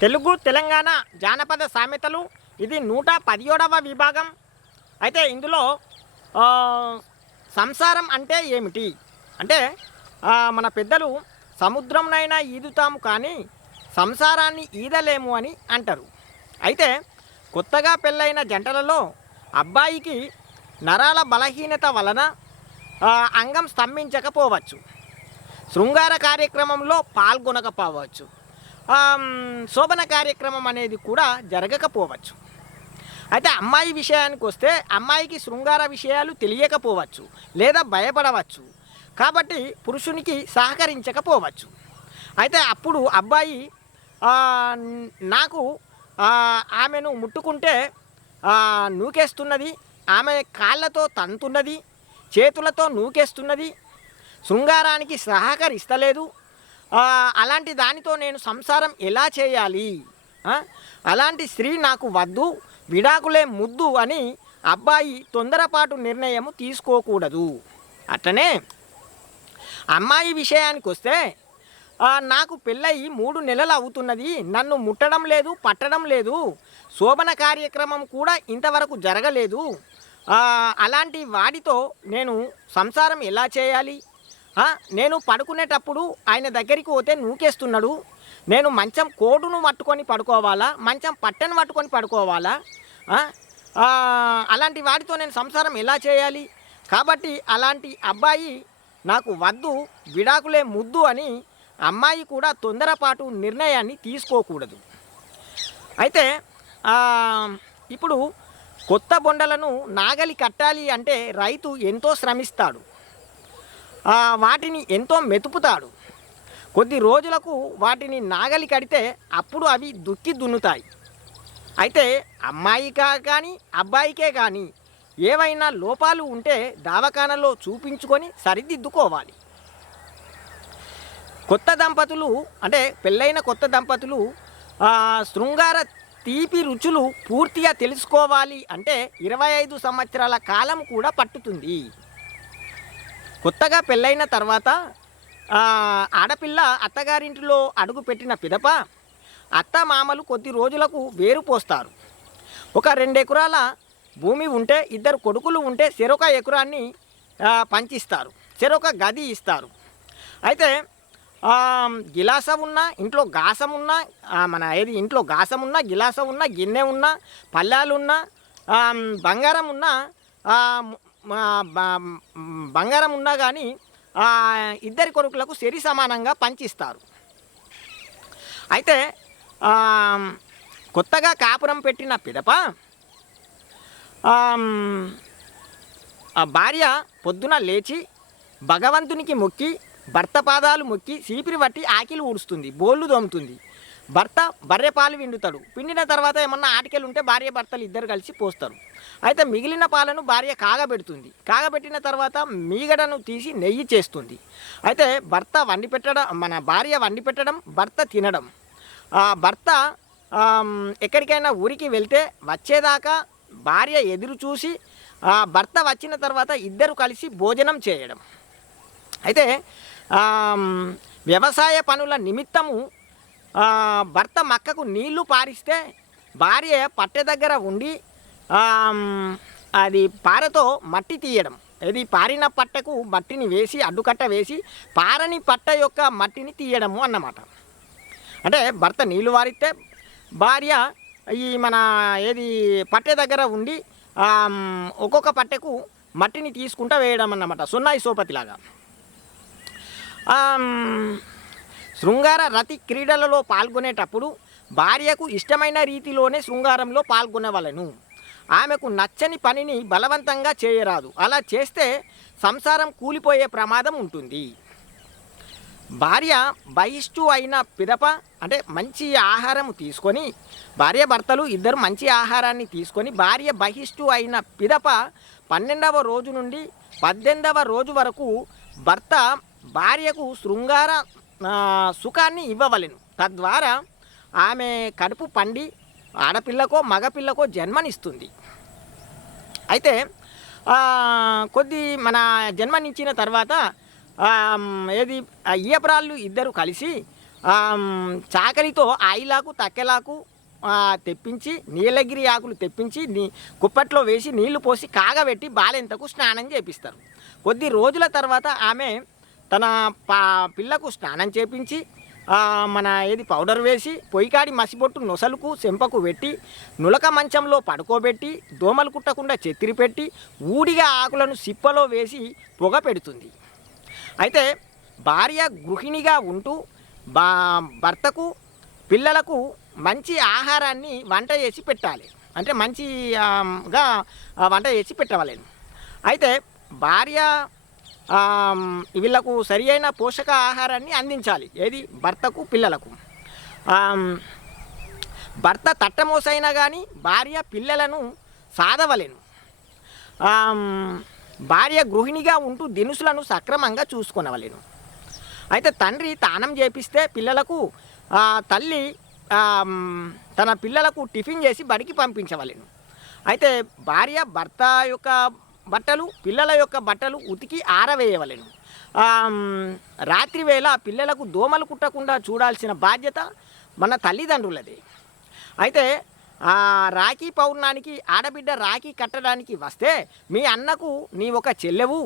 తెలుగు తెలంగాణ జానపద సామెతలు ఇది 117వ విభాగం. అయితే ఇందులో ఆ, సంసారం అంటే ఏమిటి అంటే మన పెద్దలు సముద్రంనైనా ఈదుతాము కానీ సంసారాన్ని ఈదలేము అని అంటారు. అయితే కొత్తగా పెళ్ళైన జంటలలో అబ్బాయికి నరాల బలహీనత వలన అంగం స్తంభించకపోవచ్చు, శృంగార కార్యక్రమంలో పాల్గొనకపోవచ్చు, శోభన కార్యక్రమం అనేది కూడా జరగకపోవచ్చు. అయితే అమ్మాయి విషయానికి వస్తే అమ్మాయికి శృంగార విషయాలు తెలియకపోవచ్చు లేదా భయపడవచ్చు, కాబట్టి పురుషునికి సహకరించకపోవచ్చు. అయితే అప్పుడు అబ్బాయి నాకు ఆమెను ముట్టుకుంటే నూకేస్తున్నది, ఆమె కాళ్ళతో తంతున్నది, చేతులతో నూకేస్తున్నది, శృంగారానికి సహకరిస్తలేదు, అలాంటి దానితో నేను సంసారం ఎలా చేయాలి, అలాంటి స్త్రీ నాకు వద్దు, విడాకులే ముద్దు అని అబ్బాయి తొందరపాటు నిర్ణయం తీసుకోకూడదు. అట్లనే అమ్మాయి విషయానికి వస్తే నాకు పెళ్ళయి 3 నెలలు అవుతున్నది, నన్ను ముట్టడం లేదు, పట్టడం లేదు, శోభన కార్యక్రమం కూడా ఇంతవరకు జరగలేదు, అలాంటి వాడితో నేను సంసారం ఎలా చేయాలి, నేను పడుకునేటప్పుడు ఆయన దగ్గరికి పోతే నూకేస్తున్నాడు, నేను మంచం కోటును పట్టుకొని పడుకోవాలా, మంచం పట్టెను పట్టుకొని పడుకోవాలా, అలాంటి వాడితో నేను సంసారం ఎలా చేయాలి, కాబట్టి అలాంటి అబ్బాయి నాకు వద్దు, విడాకులే ముద్దు అని అమ్మాయి కూడా తొందరపాటు నిర్ణయాన్ని తీసుకోకూడదు. అయితే ఇప్పుడు కొత్త బొండలను నాగలి కట్టాలి అంటే రైతు ఎంతో శ్రమిస్తాడు, వాటిని ఎంతో మెతుపుతాడు, కొద్ది రోజులకు వాటిని నాగలి కడితే అప్పుడు అవి దుక్కి దున్నుతాయి. అయితే అమ్మాయికా కానీ అబ్బాయికే కానీ ఏవైనా లోపాలు ఉంటే దవాఖానలో చూపించుకొని సరిదిద్దుకోవాలి. కొత్త దంపతులు అంటే పెళ్ళైన కొత్త దంపతులు శృంగార తీపి రుచులు పూర్తిగా తెలుసుకోవాలి అంటే 25 సంవత్సరాల కాలం కూడా పట్టుతుంది. కొత్తగా పెళ్ళైన తర్వాత ఆడపిల్ల అత్తగారింటిలో అడుగు పెట్టిన పిదప అత్త మామలు కొద్ది రోజులకు వేరు పోస్తారు. ఒక 2 ఎకరాల భూమి ఉంటే 2 కొడుకులు ఉంటే చెరొక ఎకరాన్ని పంచిస్తారు, చెరొక గది ఇస్తారు. అయితే గిలాసం ఉన్నా, ఇంట్లో గాసం ఉన్నా, ఇంట్లో గాసం ఉన్నా, గిలాసం ఉన్నా, గిన్నె ఉన్నా, పళ్ళాలు ఉన్నా, బంగారం ఉన్నా, బంగారం ఉన్నా కానీ 2 కొడుకులకు సరి సమానంగా పంచిస్తారు. అయితే కొత్తగా కాపురం పెట్టిన పిదప భార్య పొద్దున లేచి భగవంతునికి మొక్కి, భర్త పాదాలు మొక్కి, చీపిరి పట్టి ఆకిలి ఊడుస్తుంది, బోళ్ళు దోముతుంది, భర్త బర్రె పాలు పిండుతాడు, పిండిన తర్వాత ఏమన్నా ఆటికెలు ఉంటే భార్య భర్తలు 2 కలిసి పోస్తారు. అయితే మిగిలిన పాలను భార్య కాగబెడుతుంది, కాగబెట్టిన తర్వాత మీగడను తీసి నెయ్యి చేస్తుంది. అయితే భార్య వండి పెట్టడం, భర్త తినడం, భర్త ఎక్కడికైనా ఊరికి వెళ్తే వచ్చేదాకా భార్య ఎదురు చూసి భర్త వచ్చిన తర్వాత 2 కలిసి భోజనం చేయడం. అయితే వ్యవసాయ పనుల నిమిత్తము భర్త మక్కకు నీళ్లు పారిస్తే భార్య పట్టె దగ్గర ఉండి అది పారతో మట్టి తీయడం, ఇది పారిన పట్టకు మట్టిని వేసి అడ్డుకట్ట వేసి పారని పట్ట యొక్క మట్టిని తీయడము అన్నమాట. అంటే భర్త నీళ్లు వారిస్తే భార్య పట్టె దగ్గర ఉండి ఒక్కొక్క పట్టెకు మట్టిని తీసుకుంటూ వేయడం అన్నమాట, సున్నాయి సోపతిలాగా. శృంగార రతి క్రీడలలో పాల్గొనేటప్పుడు భార్యకు ఇష్టమైన రీతిలోనే శృంగారంలో పాల్గొనవలను, ఆమెకు నచ్చని పనిని బలవంతంగా చేయరాదు, అలా చేస్తే సంసారం కూలిపోయే ప్రమాదం ఉంటుంది. భార్య బహిష్టు అయిన పిదప అంటే మంచి ఆహారం తీసుకొని, భార్య భర్తలు 2 మంచి ఆహారాన్ని తీసుకొని భార్య బహిష్టు అయిన పిదప 12వ రోజు నుండి 18వ రోజు వరకు భర్త భార్యకు శృంగార సుఖాన్ని ఇవ్వవలెను, తద్వారా ఆమె కడుపు పండి ఆడపిల్లకో మగపిల్లకో జన్మనిస్తుంది. అయితే మన జన్మనిచ్చిన తర్వాత ఈయపురాళ్ళు 2 కలిసి చాకలితో ఆయిలాకు తక్కెలాకు తెప్పించి నీలగిరి ఆకులు తెప్పించి కుప్పట్లో వేసి నీళ్లు పోసి కాగబెట్టి బాలెంతకు స్నానం చేపిస్తారు. కొద్ది రోజుల తర్వాత ఆమె తన పిల్లకు స్నానం చేపించి పౌడర్ వేసి పొయ్యికాడి మసిబొట్టు నొసలుకు చెంపకు పెట్టి నులక మంచంలో పడుకోబెట్టి దోమలు కుట్టకుండా చెత్తిరి పెట్టి ఊడిగా ఆకులను సిప్పలో వేసి పొగ పెడుతుంది. అయితే భార్య గృహిణిగా ఉంటూ భర్తకు పిల్లలకు మంచి ఆహారాన్ని వంట చేసి పెట్టాలి. అంటే మంచిగా వంట చేసి పెట్టవలేను. అయితే భార్య వీళ్ళకు సరి అయిన పోషక ఆహారాన్ని అందించాలి. ఏది భర్తకు పిల్లలకు. భర్త తట్టమోసైనా కానీ భార్య పిల్లలను సాధవలేను. భార్య గృహిణిగా ఉంటూ దినుసులను సక్రమంగా చూసుకొనవలేను. అయితే తండ్రి తానం చేపిస్తే పిల్లలకు తల్లి తన పిల్లలకు టిఫిన్ చేసి బడికి పంపించవలేను. అయితే భార్య భర్త యొక్క బట్టలు పిల్లల యొక్క బట్టలు ఉతికి ఆరవేయవలెను. రాత్రి వేళ పిల్లలకు దోమలు కుట్టకుండా చూడాల్సిన బాధ్యత మన తల్లిదండ్రులదే. అయితే రాఖీ పౌర్ణానికి ఆడబిడ్డ రాఖీ కట్టడానికి వస్తే మీ అన్నకు నీ ఒక చెల్లెవు,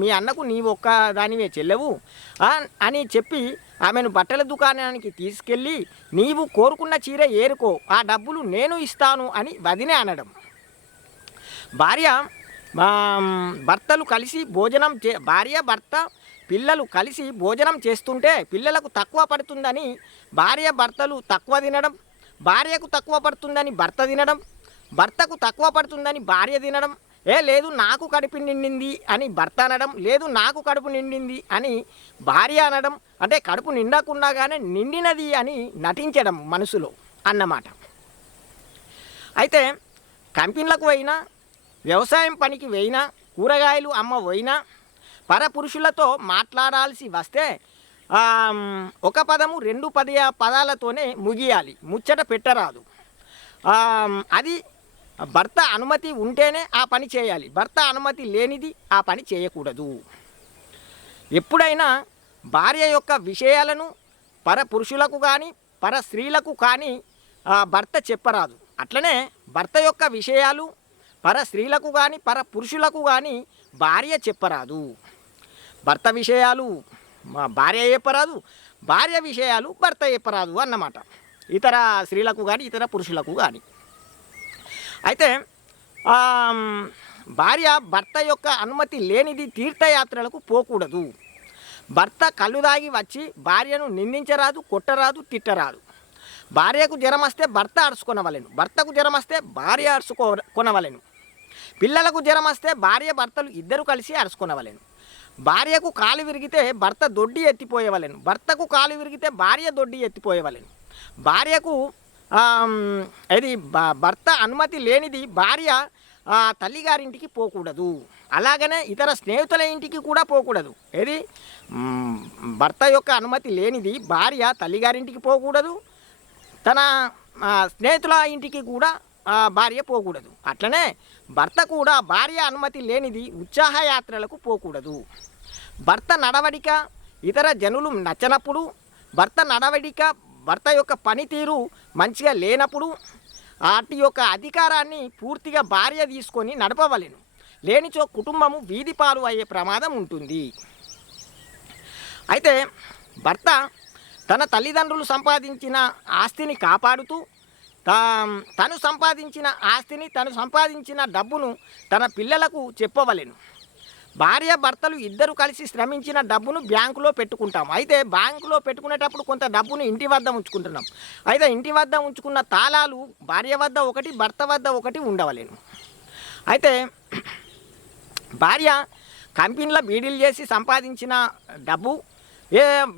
మీ అన్నకు నీ ఒక్క దానివే చెల్లెవు అని చెప్పి ఆమెను బట్టల దుకాణానికి తీసుకెళ్ళి నీవు కోరుకున్న చీర ఏరుకో, ఆ డబ్బులు నేను ఇస్తాను అని వదినే అనడం. భార్య భర్తలు కలిసి భోజనం భార్య భర్త పిల్లలు కలిసి భోజనం చేస్తుంటే పిల్లలకు తక్కువ పడుతుందని భార్య భర్తలు తక్కువ తినడం, భార్యకు తక్కువ పడుతుందని భర్త తినడం, భర్తకు తక్కువ పడుతుందని భార్య తినడం, లేదు నాకు కడుపు నిండింది అని భర్త అనడం, లేదు నాకు కడుపు నిండింది అని భార్య అనడం. అంటే కడుపు నిండకుండా కానీ నిండినది అని నటించడం మనసులో అన్నమాట. అయితే కంపెనీలకు పోయినా వ్యవసాయం పనికి పోయినా కూరగాయలు అమ్మ పోయినా పరపురుషులతో మాట్లాడాల్సి వస్తే ఒక పదము 2 పదాలతోనే ముగియాలి, ముచ్చట పెట్టరాదు. అది భర్త అనుమతి ఉంటేనే ఆ పని చేయాలి, భర్త అనుమతి లేనిది ఆ పని చేయకూడదు. ఎప్పుడైనా భార్య యొక్క విషయాలను పరపురుషులకు కానీ పర స్త్రీలకు కానీ భర్త చెప్పరాదు. అట్లనే భర్త యొక్క విషయాలు పర స్త్రీలకు కానీ పర పురుషులకు కానీ భార్య చెప్పరాదు. భర్త విషయాలు భార్య చెప్పరాదు, భార్య విషయాలు భర్త చెప్పరాదు అన్నమాట, ఇతర స్త్రీలకు కానీ ఇతర పురుషులకు కానీ. అయితే భార్య భర్త యొక్క అనుమతి లేనిది తీర్థయాత్రలకు పోకూడదు. భర్త కళ్ళు దాగి వచ్చి భార్యను నిందించరాదు, కొట్టరాదు, తిట్టరాదు. భార్యకు జ్వరం వస్తే భర్త అరుచుకొనవలెను, భర్తకు జ్వరం వస్తే భార్య అరుచుకొనవలెను. పిల్లలకు జ్వరం వస్తే భార్య భర్తలు ఇద్దరు కలిసి అరుచుకొనవలెను. భార్యకు కాలు విరిగితే భర్త దొడ్డి ఎత్తిపోయేవలెను, భర్తకు కాలు విరిగితే భార్య దొడ్డి ఎత్తిపోయేవలెను. భార్యకు ఇది భర్త అనుమతి లేనిది భార్య తల్లిగారింటికి పోకూడదు. అలాగనే ఇతర స్నేహితుల ఇంటికి కూడా పోకూడదు. ఏది భర్త యొక్క అనుమతి లేనిది భార్య తల్లిగారింటికి పోకూడదు, తన స్నేహితుల ఇంటికి కూడా భార్య పోకూడదు. అట్లనే భర్త కూడా భార్య అనుమతి లేనిది ఉత్సాహయాత్రలకు పోకూడదు. భర్త నడవడిక ఇతర జనులు నచ్చనప్పుడు, భర్త నడవడిక భర్త యొక్క పనితీరు మంచిగా లేనప్పుడు వాటి యొక్క అధికారాన్ని పూర్తిగా భార్య తీసుకొని నడపవలెను. లేనిచో కుటుంబము వీధి పాలు అయ్యే ప్రమాదం ఉంటుంది. అయితే భర్త తన తల్లిదండ్రులు సంపాదించిన ఆస్తిని కాపాడుతూ తను సంపాదించిన ఆస్తిని తను సంపాదించిన డబ్బును తన పిల్లలకు చెప్పవలెను. భార్య భర్తలు ఇద్దరు కలిసి శ్రమించిన డబ్బును బ్యాంకులో పెట్టుకుంటాం. అయితే బ్యాంకులో పెట్టుకునేటప్పుడు కొంత డబ్బును ఇంటి వద్ద ఉంచుకుంటున్నాం. అయితే ఇంటి వద్ద ఉంచుకున్న తాళాలు భార్య వద్ద ఒకటి భర్త వద్ద ఒకటి ఉండవలేను. అయితే భార్య కంపెనీలో బీడీలు చేసి సంపాదించిన డబ్బు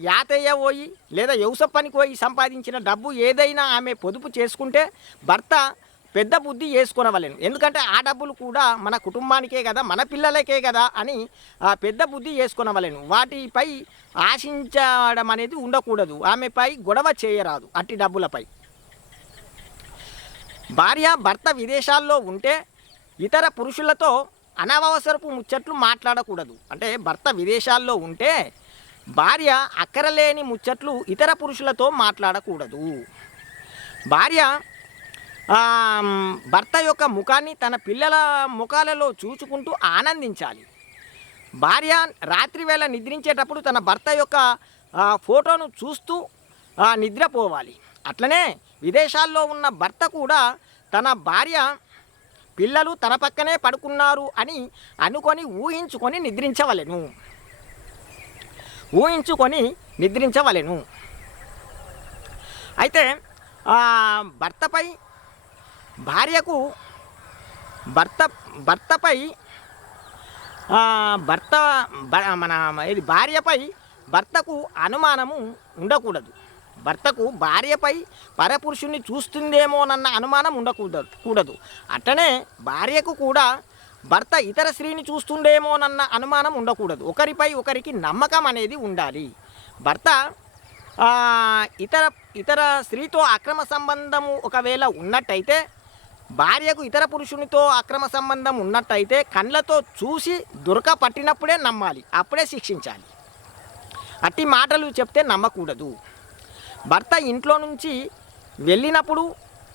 యాతయ్య పోయి లేదా వ్యవసాయ పనికి పోయి సంపాదించిన డబ్బు ఏదైనా ఆమె పొదుపు చేసుకుంటే భర్త పెద్ద బుద్ధి చేసుకొనవలేను. ఎందుకంటే ఆ డబ్బులు కూడా మన కుటుంబానికే కదా, మన పిల్లలకే కదా అని పెద్ద బుద్ధి చేసుకొనవలేను. వాటిపై ఆశించడం అనేది ఉండకూడదు. ఆమెపై గొడవ చేయరాదు. అట్టి డబ్బులపై భార్య భర్త విదేశాల్లో ఉంటే ఇతర పురుషులతో అనవసరపు ముచ్చట్లు మాట్లాడకూడదు. అంటే భర్త విదేశాల్లో ఉంటే భార్య అక్కరలేని ముచ్చట్లు ఇతర పురుషులతో మాట్లాడకూడదు. భార్య భర్త యొక్క ముఖాన్ని తన పిల్లల ముఖాలలో చూచుకుంటూ ఆనందించాలి. భార్య రాత్రి వేళ నిద్రించేటప్పుడు తన భర్త యొక్క ఫోటోను చూస్తూ నిద్రపోవాలి. అట్లనే విదేశాల్లో ఉన్న భర్త కూడా తన భార్య పిల్లలు తన పక్కనే పడుకున్నారు అని అనుకొని ఊహించుకొని నిద్రించవలెను. అయితే భర్తపై భార్యకు భర్తపై భార్యపై భర్తకు అనుమానము ఉండకూడదు. భర్తకు భార్యపై పరపురుషుణ్ణి చూస్తుందేమోనన్న అనుమానం ఉండకూడదు. అట్లనే భార్యకు కూడా భర్త ఇతర స్త్రీని చూస్తుండేమోనన్న అనుమానం ఉండకూడదు. ఒకరిపై ఒకరికి నమ్మకం అనేది ఉండాలి. భర్త ఇతర స్త్రీతో అక్రమ సంబంధము ఒకవేళ ఉన్నట్టయితే, భార్యకు ఇతర పురుషునితో అక్రమ సంబంధం ఉన్నట్టయితే కళ్ళతో చూసి పట్టినప్పుడే నమ్మాలి, అప్పుడే శిక్షించాలి. అట్టి మాటలు చెప్తే నమ్మకూడదు. భర్త ఇంట్లో నుంచి వెళ్ళినప్పుడు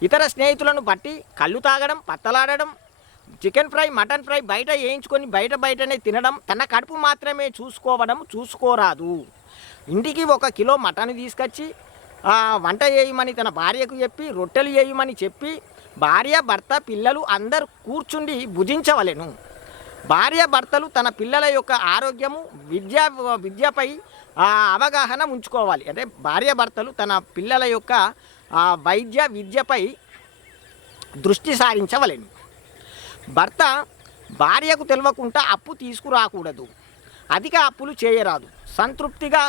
ఇతర స్నేహితులను బట్టి కళ్ళు తాగడం, పత్తలాడడం, చికెన్ ఫ్రై, మటన్ ఫ్రై బయట వేయించుకొని బయటనే తినడం, తన కడుపు మాత్రమే చూసుకోరాదు. ఇంటికి 1 కిలో మటన్ తీసుకొచ్చి వంట చేయమని తన భార్యకు చెప్పి, రొట్టెలు చేయమని చెప్పి భార్య, భర్త, పిల్లలు అందరూ కూర్చుండి భుజించవలెను. భార్య భర్తలు తన పిల్లల యొక్క ఆరోగ్యము, విద్యపై అవగాహన ఉంచుకోవాలి. అంటే భార్య భర్తలు తన పిల్లల యొక్క విద్యపై దృష్టి సారించవలెను. భర్త భార్యకు తెలియకుండా అప్పు తీసుకురాకూడదు. అధిక అప్పులు చేయరాదు. సంతృప్తిగా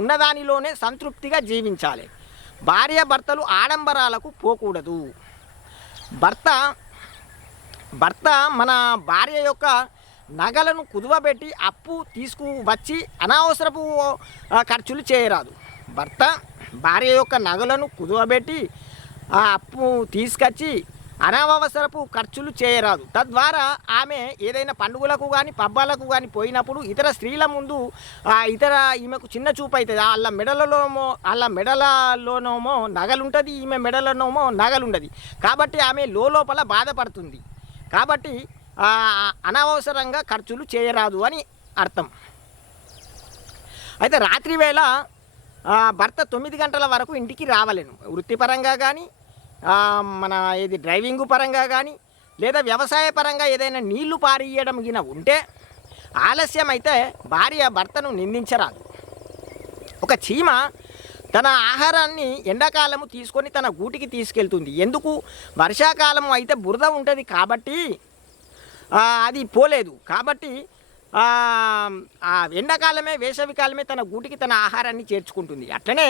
ఉన్నదానిలోనే సంతృప్తిగా జీవించాలి. భార్య భర్తలు ఆడంబరాలకు పోకూడదు. భర్త మన భార్య యొక్క నగలను కుదువబెట్టి అప్పు తీసుకువచ్చి అనవసరపు ఖర్చులు చేయరాదు. భర్త భార్య యొక్క నగలను కుదువబెట్టి ఆ అప్పు తీసుకొచ్చి అనవసరపు ఖర్చులు చేయరాదు. తద్వారా ఆమె ఏదైనా పండుగలకు కానీ పబ్బాలకు కానీ పోయినప్పుడు ఇతర స్త్రీల ముందు ఈమెకు చిన్న చూపు అవుతుంది. వాళ్ళ మెడలలోనేమో నగలుంటుంది, ఈమె మెడలలోనేమో నగలుండదు. కాబట్టి ఆమె లోపల బాధపడుతుంది. కాబట్టి అనవసరంగా ఖర్చులు చేయరాదు అని అర్థం. అయితే రాత్రి వేళ భర్త 9 గంటల వరకు ఇంటికి రావలేను. వృత్తిపరంగా కానీ, డ్రైవింగ్ పరంగా కానీ, లేదా వ్యవసాయ పరంగా ఏదైనా నీళ్లు పారియడం గిన ఉంటే ఆలస్యం అయితే భార్య భర్తను నిందించరాదు. ఒక చీమ తన ఆహారాన్ని ఎండాకాలము తీసుకొని తన గూటికి తీసుకెళ్తుంది. ఎందుకు? వర్షాకాలం అయితే బురద ఉంటుంది కాబట్టి అది పోలేదు. కాబట్టి ఎండాకాలమే, వేసవికాలమే తన గూటికి తన ఆహారాన్ని చేర్చుకుంటుంది. అట్లనే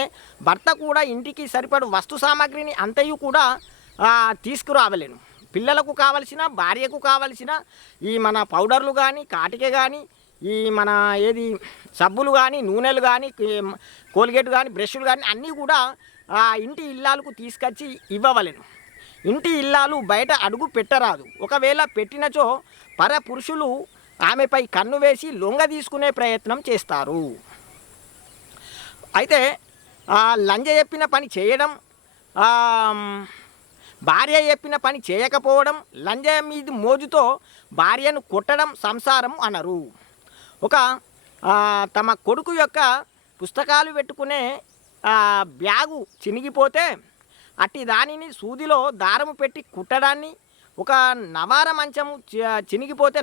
భర్త కూడా ఇంటికి సరిపడు వస్తు సామాగ్రిని అంతయు కూడా తీసుకురావలేను. పిల్లలకు కావలసిన, భార్యకు కావలసిన ఈ మన పౌడర్లు కానీ, కాటిక కానీ, ఈ మన సబ్బులు కానీ, నూనెలు కానీ, కోల్గేట్ కానీ, బ్రష్లు కానీ అన్నీ కూడా ఇంటి ఇల్లాలకు తీసుకొచ్చి ఇవ్వవలెను. ఇంటి ఇల్లాలు బయట అడుగు పెట్టరాదు. ఒకవేళ పెట్టినచో పరపురుషులు ఆమెపై కన్ను వేసి లొంగ తీసుకునే ప్రయత్నం చేస్తారు. అయితే లంజ చెప్పిన పని చేయడం, భార్య చెప్పిన పని చేయకపోవడం, లంజ మీద మోజుతో భార్యను కొట్టడం సంసారం అనరు. తమ కొడుకు యొక్క పుస్తకాలు పెట్టుకునే బ్యాగు చినిగిపోతే అట్టి దానిని సూదిలో దారము పెట్టి కుట్టడాన్ని, ఒక నవార మంచము చినిగిపోతే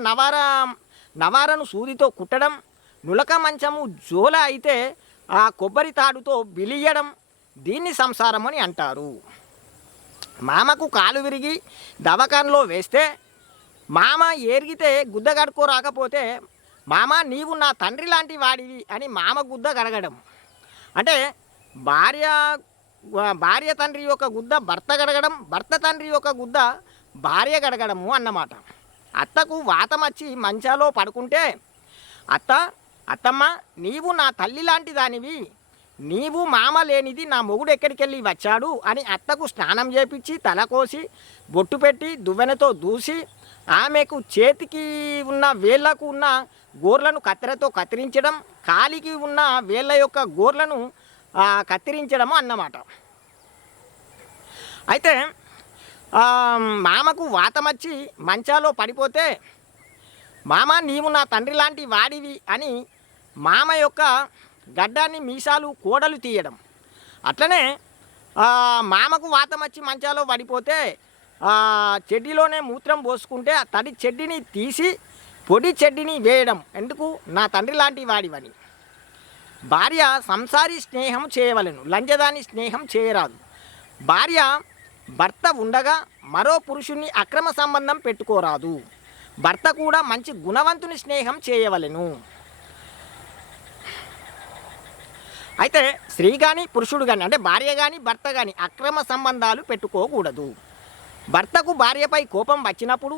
నవారను సూదితో కుట్టడం, నులక మంచము జోల అయితే ఆ కొబ్బరి తాడుతో బిలియడం, దీన్ని సంసారం అని అంటారు. మామకు కాలు విరిగి దవాఖానలో వేస్తే మామ ఏరిగితే గుద్ద గడుకో రాకపోతే, మామ నీవు నా తండ్రి లాంటి వాడివి అని మామ గుద్ద గడగడం. అంటే భార్య తండ్రి యొక్క గుద్ద భర్త గడగడం, భర్త తండ్రి యొక్క గుద్ద భార్య గడగడము అన్నమాట. అత్తకు వాతం వచ్చి మంచాలో పడుకుంటే, అత్తమ్మ నీవు నా తల్లి లాంటి దానివి, నీవు మామ లేనిది నా మొగుడు ఎక్కడికెళ్ళి వచ్చాడు అని అత్తకు స్నానం చేపించి, తల కోసి, బొట్టు పెట్టి, దువ్వెనతో దూసి ఆమెకు చేతికి ఉన్న వేళ్ళకు ఉన్న గోర్లను కత్తెరతో కత్తిరించడం, కాలికి ఉన్న వేళ్ళ యొక్క గోర్లను కత్తిరించడము అన్నమాట. అయితే మామకు వాతమచ్చి మంచాలో పడిపోతే, మామ నీవు నా తండ్రి లాంటి వాడివి అని మామ యొక్క గడ్డాన్ని మీసాలు కోడలు తీయడం. అట్లనే మామకు వాతమచ్చి మంచాలో పడిపోతే చెడ్డీలోనే మూత్రం పోసుకుంటే ఆ తడి చెడ్డీని తీసి పొడి చెడ్డీని వేయడం. ఎందుకు? నా తండ్రి లాంటి వాడివని. భార్య సంసారి స్నేహం చేయవలెను, లంజదాని స్నేహం చేయరాదు. భార్య భర్త ఉండగా మరో పురుషుని అక్రమ సంబంధం పెట్టుకోరాదు. భర్త కూడా మంచి గుణవంతుని స్నేహం చేయవలెను. అయితే స్త్రీ కానీ పురుషుడు కానీ, అంటే భార్య కానీ భర్త కానీ అక్రమ సంబంధాలు పెట్టుకోకూడదు. భర్తకు భార్యపై కోపం వచ్చినప్పుడు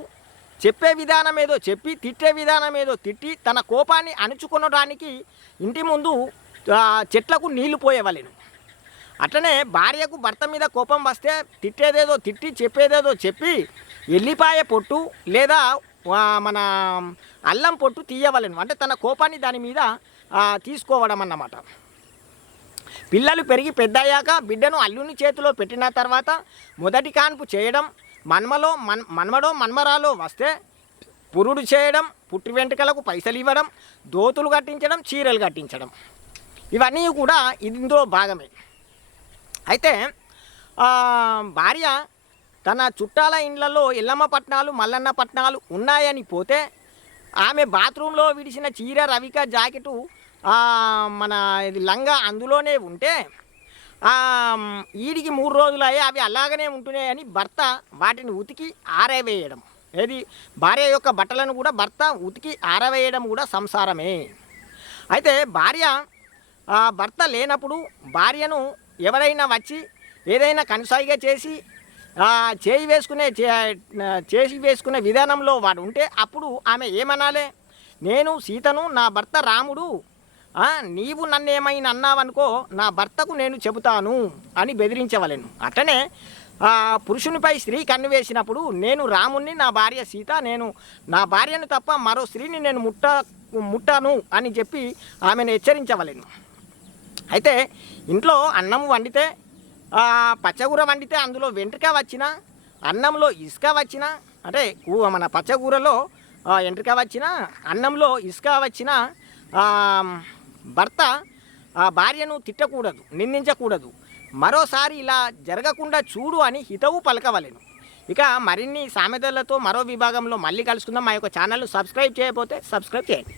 చెప్పే విధానం ఏదో చెప్పి, తిట్టే విధానం ఏదో తిట్టి, తన కోపాన్ని అణుచుకొనడానికి ఇంటి ముందు చెట్లకు నీళ్లు పోయవలెను. అట్లనే భార్యకు భర్త మీద కోపం వస్తే తిట్టేదేదో తిట్టి, చెప్పేదేదో చెప్పి, ఎల్లిపాయ పొట్టు లేదా మన అల్లం పొట్టు తీయవలెను. అంటే తన కోపాన్ని దాని మీద తీసుకోవడం అన్నమాట. పిల్లలు పెరిగి పెద్దయ్యాక బిడ్డను అల్లుని చేతిలో పెట్టిన తర్వాత మొదటి కాన్పు చేయడం, మన్మడో మన్మరాలో వస్తే పురుడు చేయడం, పుట్టి వెంట్రుకలకు పైసలు ఇవ్వడం, దోతులు కట్టించడం, చీరలు కట్టించడం, ఇవన్నీ కూడా ఇందులో భాగమే. అయితే భార్య తన చుట్టాల ఇండ్లలో ఎల్లమ్మ పట్నాలు మల్లన్న పట్నాలు ఉన్నాయని పోతే ఆమె బాత్రూంలో విడిచిన చీర, రవిక, జాకెటు, మన ఇది లంగా అందులోనే ఉంటే ఈడికి 3 రోజులు అయ్యి అవి అలాగనే ఉంటున్నాయని భర్త వాటిని ఉతికి ఆరవేయడం. ఏది? భార్య యొక్క బట్టలను కూడా భర్త ఉతికి ఆరవేయడం కూడా సంసారమే. అయితే భార్య భర్త లేనప్పుడు భార్యను ఎవరైనా వచ్చి ఏదైనా కనుసాయిగా చేసి చేసి వేసుకునే విధానంలో వాడు ఉంటే అప్పుడు ఆమె ఏమనాలి? నేను సీతను, నా భర్త రాముడు, నీవు నన్నేమైనా అన్నావనుకో నా భర్తకు నేను చెబుతాను అని బెదిరించవలెను. అట్లనే పురుషునిపై స్త్రీ కన్ను వేసినప్పుడు నేను రాముణ్ణి, నా భార్య సీత, నేను నా భార్యను తప్ప మరో స్త్రీని నేను ముట్టాను అని చెప్పి ఆమెను హెచ్చరించవలెను. అయితే ఇంట్లో అన్నం వండితే, పచ్చగూర వండితే అందులో వెంట్రుక వచ్చినా, అన్నంలో ఇసుక వచ్చినా, అంటే మన పచ్చగూరలో వెంట్రుక వచ్చినా, అన్నంలో ఇసుక వచ్చినా భర్త భార్యను తిట్టకూడదు, నిందించకూడదు. మరోసారి ఇలా జరగకుండా చూడు అని హితవు పలకవలెను. ఇక మరిన్ని సామెతలతో మరో విభాగంలో మళ్ళీ కలుసుకుందాం. మా యొక్క ఛానల్ను సబ్స్క్రైబ్ చేయకపోతే సబ్స్క్రైబ్ చేయండి.